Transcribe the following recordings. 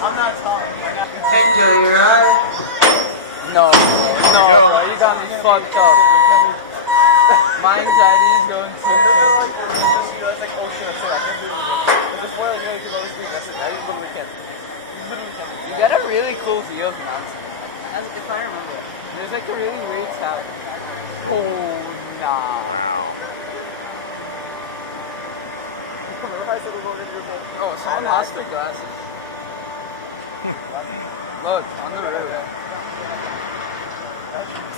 I'm not tall. Enjoy your ride. No, bro, you got me fucked up. My anxiety is going too crazy. That's like ocean of shit. I can't do it. This boy like really keep always doing this. I literally can't. You got a really cool view of mountain. If I remember it. There's like a really weird tower. Oh, nah. Remember I said we're going into your boat? Oh, someone lost their glasses. Look, on the river.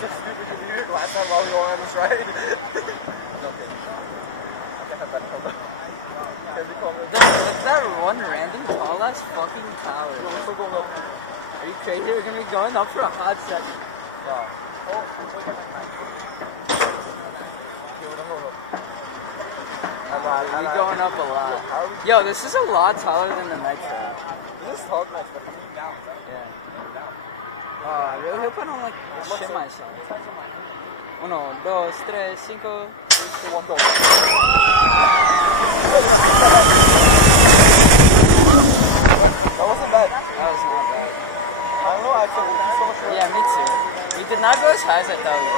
Just stupid. You leave your glass out while we go on this ride. No kidding. I can't have that cover. Look that one random tall ass fucking tower. We're still going up. Are you crazy? We're gonna be going up for a hot second. Yeah. Oh, wait, okay, we're going up. We're going up a lot. Yo, this is a lot taller than the metro. This is tall nice, but I'm down. Yeah. I really hope I don't like shit myself. 1, 2, 3, 5. 3, 2, 1, go. That wasn't bad. That was not bad. I don't know, I feel so much. Yeah, me too. We did not go as high as I thought we